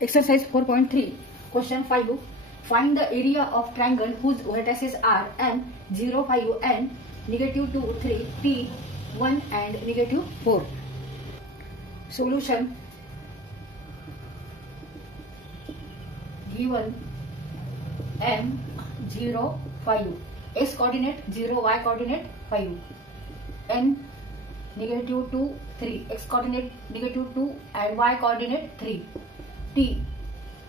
Exercise 4.3, question 5. Find the area of triangle whose vertices are n, 0, 5 and -2, 3, t, 1 and -4. Solution. Given m, 0, 5, x coordinate 0, y coordinate 5, n -2, 3, x coordinate -2 and y coordinate 3, t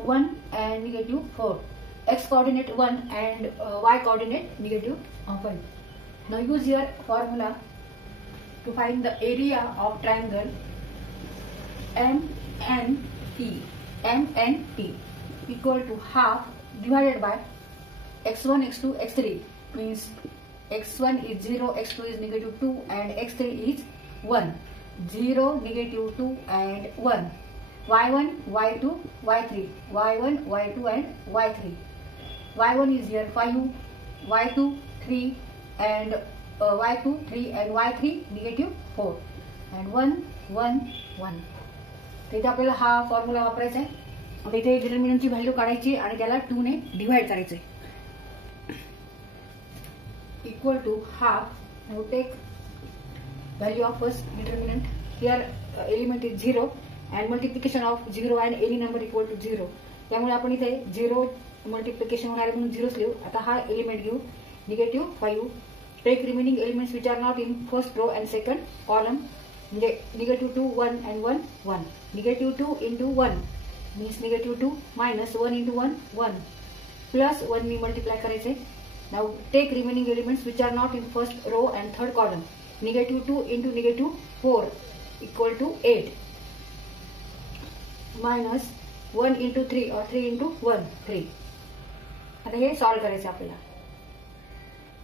1 and -4, x coordinate 1 and y coordinate -5. Now use your formula to find the area of triangle MNT. MNT equal to half divided by x1, x2, x3, means x1 is 0, x2 is -2 and x3 is 1. 0, -2 and 1. y1, y2, y3, y1, y2 and y3. y1 is here 5, y2 3 and y2 3 and y3 -4 and 1, 1, 1. तर इथे आपल्याला हा formula वापरायचा आहे. आता इथे डिटर्मिनंटची value काढायची आणि त्याला 2 ने डिवाइड करायचं आहे. Equal to half. Now take value of first determinant. Here element is 0 and multiplication of 0 and any number equal to 0. त्यामुळे आपण इथे 0 मल्टिप्लिकेशन होणार आहे म्हणून 0 लिहू. आता हा एलिमेंट घेऊ -5. Take remaining elements which are not in first row and second column. म्हणजे -2 1 and 1 1. -2 into 1 means -2 minus 1 into 1 1 plus 1 मी मल्टिप्लाय करायचे. Now take remaining elements which are not in first row and third column. -2 into -4 equal to 8 minus 1 into 3 or 3 into 1 3. आता हे solve करायचं आपल्याला.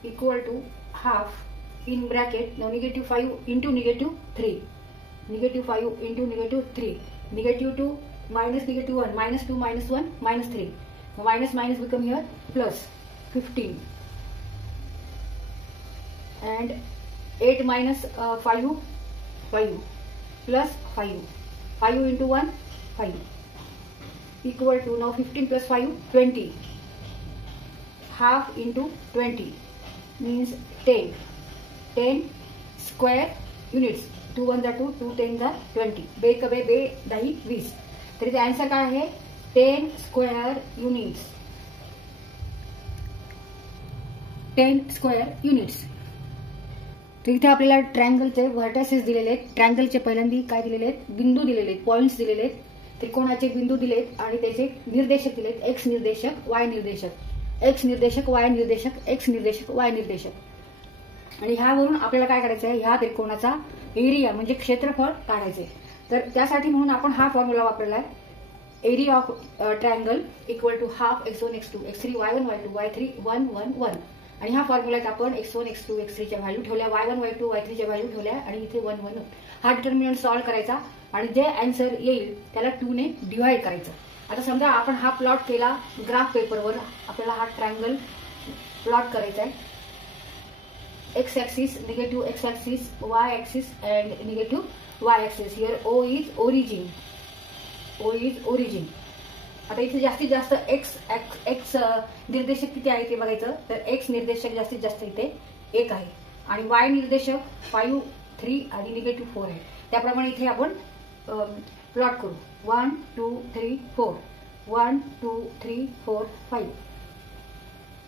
Equal to half in bracket. Now -5 into -3, -5 into -3, -2 minus -1, -2 minus 1 -3. Minus minus become here plus 15 and 8 minus 5 plus 5 into 1 5 equal to, now 15 plus 5 20. Half into 20 means 10 square units. 2 1 2, 2 10 20. बे कबे बे 10 20. तर इथे answer काय आहे? 10 स्क्वेअर युनिट्स. 10 square units. तर इथे आपल्याला ट्रायंगलचे व्हर्टायसेस दिलेले आहेत. ट्रायंगलचे पहिल्यांदा काय दिलेले आहेत? बिंदू दिलेले आहेत, पॉइंट्स दिलेले आहेत. त्रिकोणाचे बिंदू दिलेत आणि त्याचे निर्देशक दिलेत. एक्स निर्देशक, वाय निर्देशक, एक्स निर्देशक, वाय निर्देशक, एक्स निर्देशक, वाय निर्देशक. आणि ह्यावरून आपल्याला काय करायचं आहे? ह्या त्रिकोणाचा एरिया म्हणजे क्षेत्रफळ काढायचे. तर त्यासाठी म्हणून आपण हा फॉर्म्युला वापरला आहे. Area of triangle equal to half x1 x2 x3 y1 y2 y3 1 1 1. आणि ह्या फॉर्म्युल्यात आपण x1 x2 x3 च्या व्हॅल्यू ठेवल्या, y1 y2 y3 च्या व्हॅल्यू ठेवल्या आणि इथे 1 1. हा डिटर्मिनंट सॉल्व्ह करायचा आणि जे आन्सर येईल त्याला 2 ने डिवाइड करायचं. आता समजा आपण हा प्लॉट केला ग्राफ पेपरवर. आपल्याला हा ट्रायंगल प्लॉट करायचा आहे. X axis, negative x axis, Y axis and negative Y axis. Here O is origin. O is origin. आता इथे जास्तीत जास्त एक्स निर्देशक किती आहे ते बघायचं. तर एक्स निर्देशक जास्तीत जास्त इथे 1 आहे आणि वाय निर्देशक 5 3 आणि -4 आहे. त्याप्रमाणे इथे आपण प्लॉट करू. 1 2 3 4 1 2 3 4 5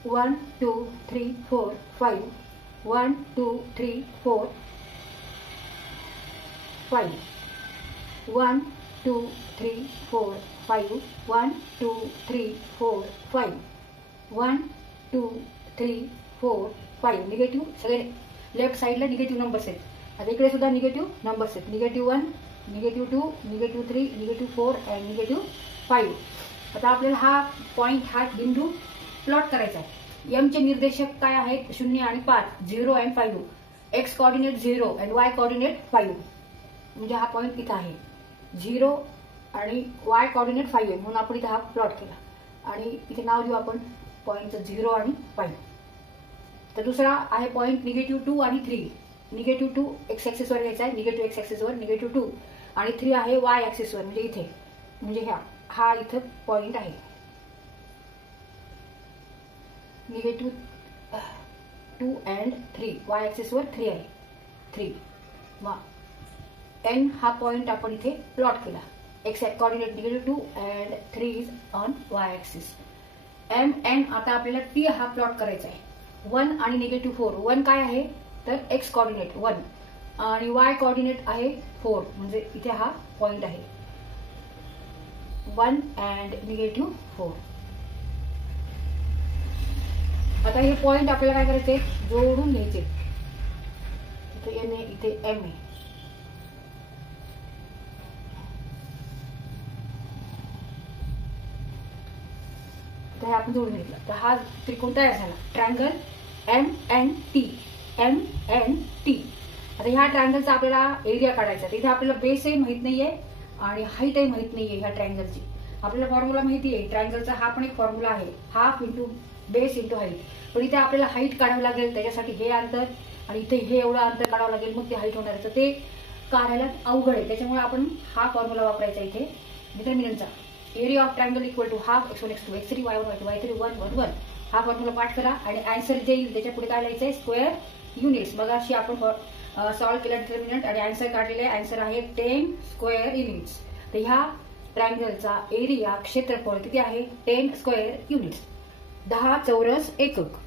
1 2 3 4 5 1 2 3 4 5 1 2 3 4 5 1 2 3 4 5 1 2 3 4 5. निगेटिव्ह सगळे लेफ्ट साइडला निगेटिव्ह नंबर्स आहेत. आता इकडे सुद्धा निगेटिव्ह नंबर्स आहेत. -1, -2, -3, -4 अँड -5. आता आपल्याला हा पॉइंट, हा बिंदू प्लॉट करायचा आहे. एम चे निर्देशक काय आहेत? 0 आणि 5, 0 and 5. X coordinate 0 and y coordinate 5. म्हणजे हा पॉइंट इथं आहे 0 आणि वाय कॉर्डिनेट 5 आहे म्हणून आपण इथे हा प्लॉट केला आणि इथे नाव देऊ आपण पॉइंटचं 0 आणि 5. तर दुसरा आहे पॉइंट -2 आणि 3. -2 एक्स ऍक्सिसवर घ्यायचा आहे, निगेटिव्ह एक्स ऍक्सिसवर -2 आणि 3 आहे वाय ऍक्सिसवर म्हणजे इथे, म्हणजे ह्या हा इथं पॉइंट आहे. निगेटिव्ह 2 and 3 वाय ऍक्सिस वर 3 आहे. 3 एन हा पॉइंट आपण इथे प्लॉट केला. X coordinate -2 and 3 is on Y axis. M N आता आपल्याला टी हा प्लॉट करायचा आहे. 1 आणि -4. 1 काय आहे तर एक्स कोऑर्डिनेट 1 आणि वाय कोऑर्डिनेट आहे 4, म्हणजे इथे हा पॉइंट आहे 1 and -4. आता हे पॉइंट आपल्याला काय करायचे, जोडून घ्यायचे. इथे एन आहे, इथे एम आहे. तर हे आपण जोडून घेतलं तर हा त्रिकोण तयार झाला. Triangle M N T. M N T. आता ह्या ट्रायंगलचा आपल्याला एरिया काढायचा. इथे आपल्याला बेसही माहित नाहीये आणि हाईटही माहित नाहीये ह्या ट्रायंगलची. आपल्याला फॉर्म्युला माहिती आहे ट्रायंगलचा, हा पण एक फॉर्म्युला आहे, half into base into height. पण इथे आपल्याला हाईट काढावं लागेल, त्याच्यासाठी हे अंतर आणि इथे हे एवढं अंतर काढावं लागेल, मग ते हाईट होणार आहे. तर ते काढायला अवघड आहे, त्याच्यामुळे आपण हा फॉर्म्युला वापरायचा इथे डिटर्मिनंटचा. Area of triangle equal to half x1 x2 x3 y1 y2 y3 1 1 1. हा फॉर्म्युला पाठ करा आणि आन्सर जे येईल त्याच्या पुढे काय लिहायचंय, स्क्वेअर युनिट्स. बघा अशी आपण सॉल्व्ह केला डिटर्मिनंट आणि आन्सर काढलेले. आन्सर आहे 10 स्क्वेअर युनिट्स. तर ह्या ट्रायंगलचा एरिया क्षेत्रफळ किती आहे, 10 स्क्वेअर युनिट्स, 10 चौरस एकक.